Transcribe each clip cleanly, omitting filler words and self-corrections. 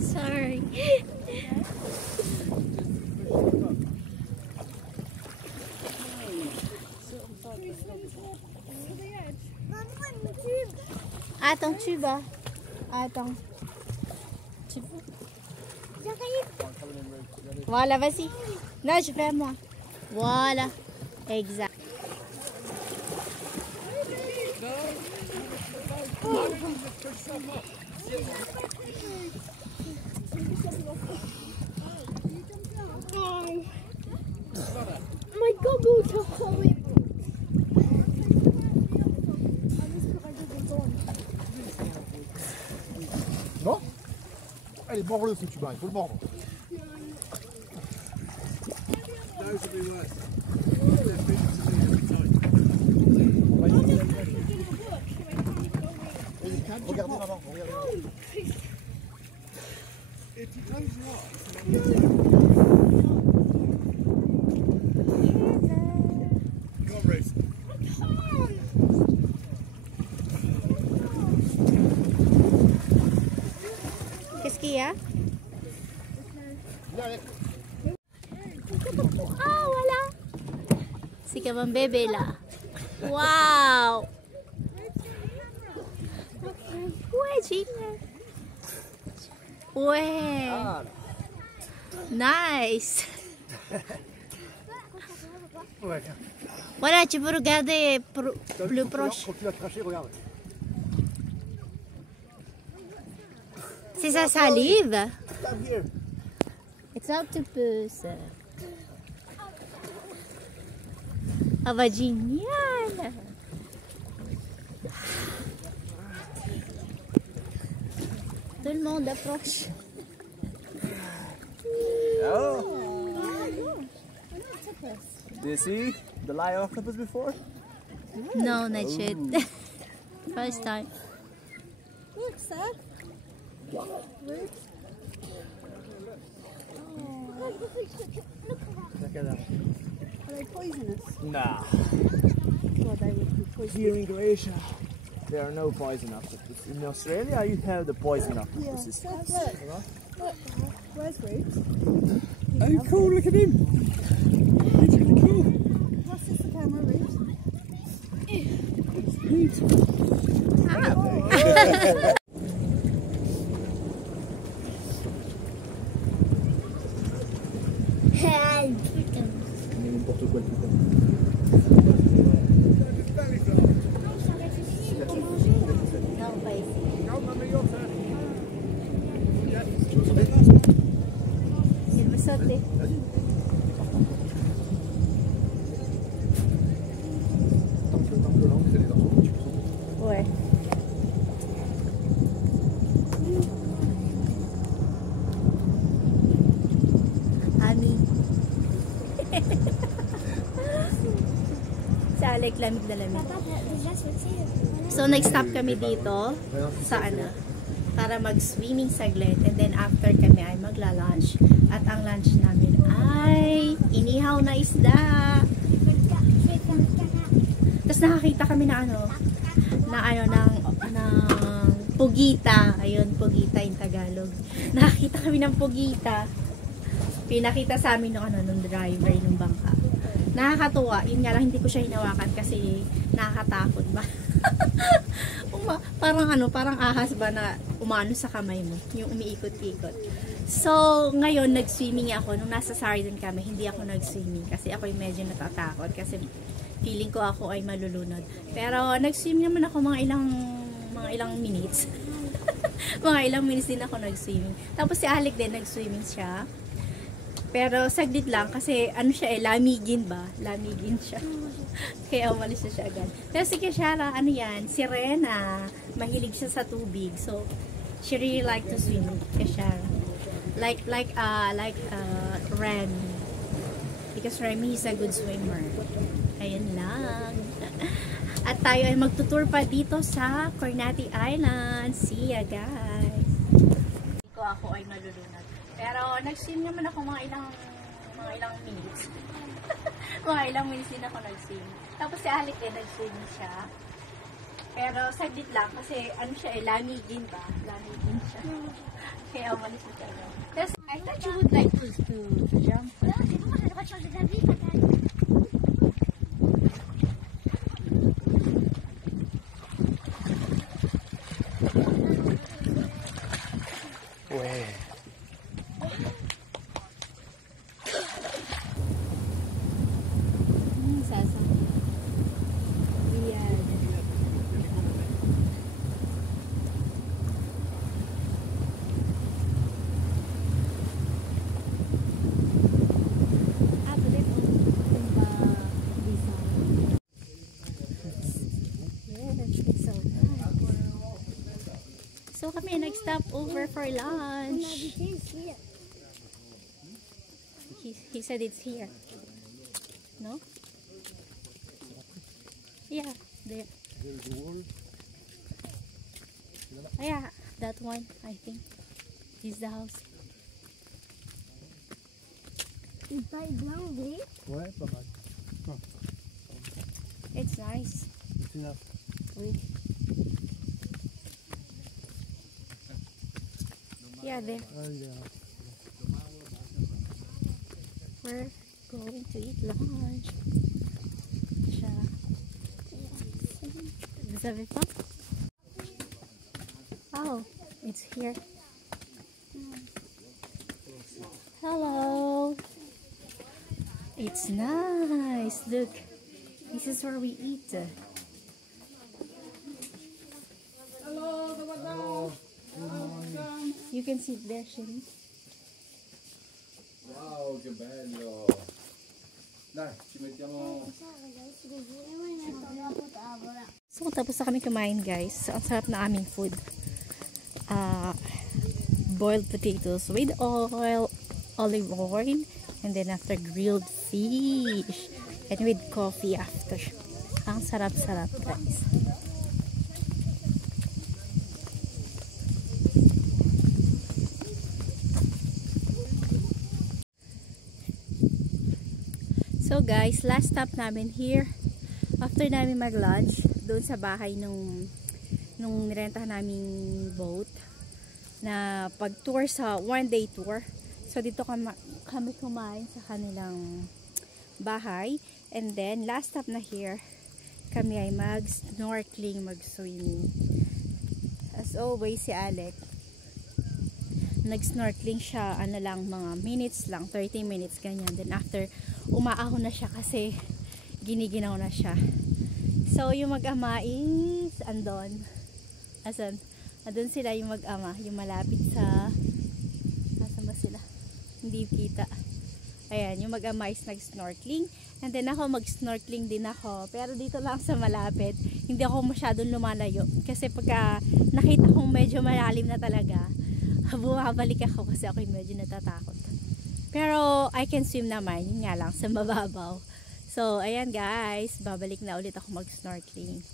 Sorry. Attends, tu vas. Attends. Tu vas. Voilà, vas-y. Non, je vais moi. Voilà. Exact. My goggles are horrible. Non? Allez, mords-le ce tuba, il faut le mordre. Regardez maman, regardez. Qu'est-ce qu'il y a? Oh, voilà! C'est comme un bébé là. Wow! Ouais, génial! Ouais! Nice! Ouais, Voilà, tu peux regarder plus proche. quand tu l'as craché, regarde. C'est sa salive. Come here. It's octopus. Ah bah génial. Tout le monde approche. Oh. Do you see the live octopus before? No, not yet. First time. Look, Seth. Look. Look at that. Are they poisonous? Nah. Well, they would be poisonous. Here in Croatia, there are no poison octopus. In Australia, you have the poison octopuses. Seth, look. Look. Where's Roots? Oh, cool! Look at him. He's really cool. What's this the camera, Roots? N'importe quoi le putain. Non, pas ici. Il veut sauter. Tant que l'angle, c'est les dents. Ouais. Amin. Si Alec, lamig na lamig. So, nag-stop kami dito sa ano, para mag-swimming saglit. And then, after kami ay magla-lunch. At ang lunch namin ay inihaw na isda. Tapos nakakita kami na ng pugita. Ayun, pugita in Tagalog. Nakakita kami ng pugita. Pinakita sa amin nung driver ng bangka. Nakakatuwa. Yun nga lang, hindi ko siya hinawakan kasi nakakatakot ba. Parang ahas ba na umano sa kamay mo. Yung umiikot-ikot. So, ngayon, nag-swimming ako. Nung nasa Sardin kami, hindi ako nag-swimming kasi ako yung medyo natatakot kasi feeling ko ako ay malulunod. Pero, nag-swim naman ako mga ilang minutes. Mga ilang minutes din ako nag-swimming. Tapos si Alec din, nag-swimming siya. Pero saglit lang kasi ano siya lamigin ba? Lamigin siya. Kaya umalis na siya agad. Pero si Keshara, ano yan? Sirena. Mahilig siya sa tubig. So, she really like to swim. Keshara. Like Rem. Because Remy is a good swimmer. Ayun lang. At tayo ay magtutour pa dito sa Cornati Island. See ya, guys. Dito ako ay malulunod. Pero nag-swim naman ako mga ilang minutes. Mga ilang minutes din ako nag-swim. Tapos si Alec din nag-swim siya. Pero saglit lang kasi ano siya lamigin ba? Lamigin siya. Kaya umalis na siya. Tapos, I thought you would like to jump. Ouais. Sasa. Riyadh. So kami nag-stop over for lunch. He said it's here. No? Yeah, there. There's a wall. Yeah, that one, I think, is the house. Ouais, pas mal. It's nice. C'est enough. Oui. Yeah, there. Ah, il est là. We're going to eat lunch. Siya. Vous savez pas? Oh, it's here. Hello. It's nice. Look, this is where we eat. Hello. You can sit there, Shelly. Wow, che bello. Dai, ci mettiamo... So, tapos na kami kumain, guys. So, ang sarap na aming food. Boiled potatoes with oil, olive oil, and then after grilled fish, and with coffee after. Ang sarap-sarap, guys. So guys, last stop namin here. After namin mag-lunch, doon sa bahay nung nirentahan naming boat na pag-tour sa one-day tour. So dito kami kumain sa kanilang bahay. And then, last stop na here, kami ay mag-snorkeling, mag-swimming. As always, si Alec, nag-snorkeling siya, ano lang, mga minutes lang, 30 minutes, ganyan. Then after, umaahon na siya kasi giniginaw na siya. So, yung mag-ama is andon. Asan? Andun sila yung mag-ama, yung malapit sa... Nasaan ba sila? Hindi kita. Ayan, yung mag-ama is nag-snorkeling. And then ako, mag-snorkeling din ako. Pero dito lang sa malapit, hindi ako masyadong lumalayo. Kasi pagka nakita kong medyo malalim na talaga, bumabalik ako kasi ako medyo natatakot. Pero I can swim naman, yun nga lang, sa mababaw. So, ayan guys, babalik na ulit ako mag-snorkeling.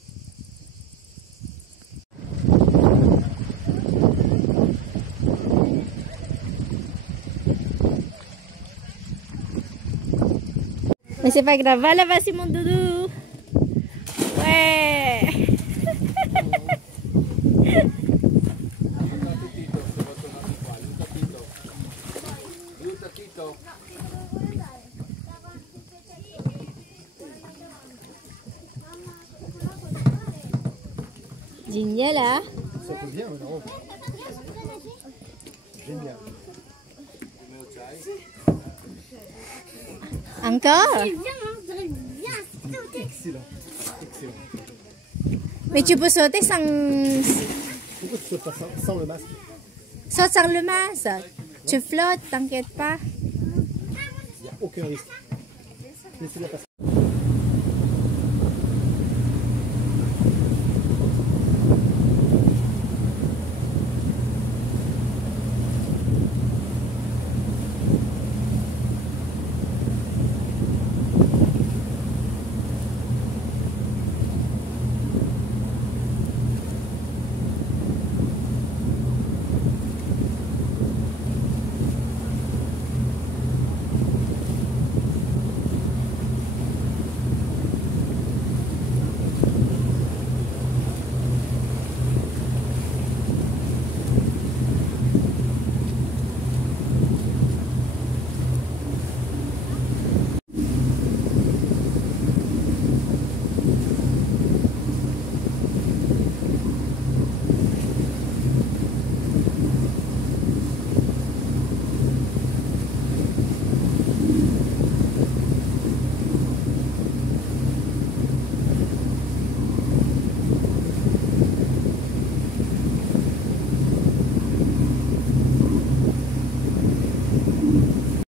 Mais c'est pas grave, va là-bas, c'est mon doudou. Ouais. Génial, hein? Ça peut bien, non? Génial. Encore? Excellent. Excellent. Mais tu peux sauter sans... Pourquoi tu sautes pas sans le masque? Saute sans le masque. Tu flottes, t'inquiète pas. Il n'y a aucun risque. Laissez-la passer.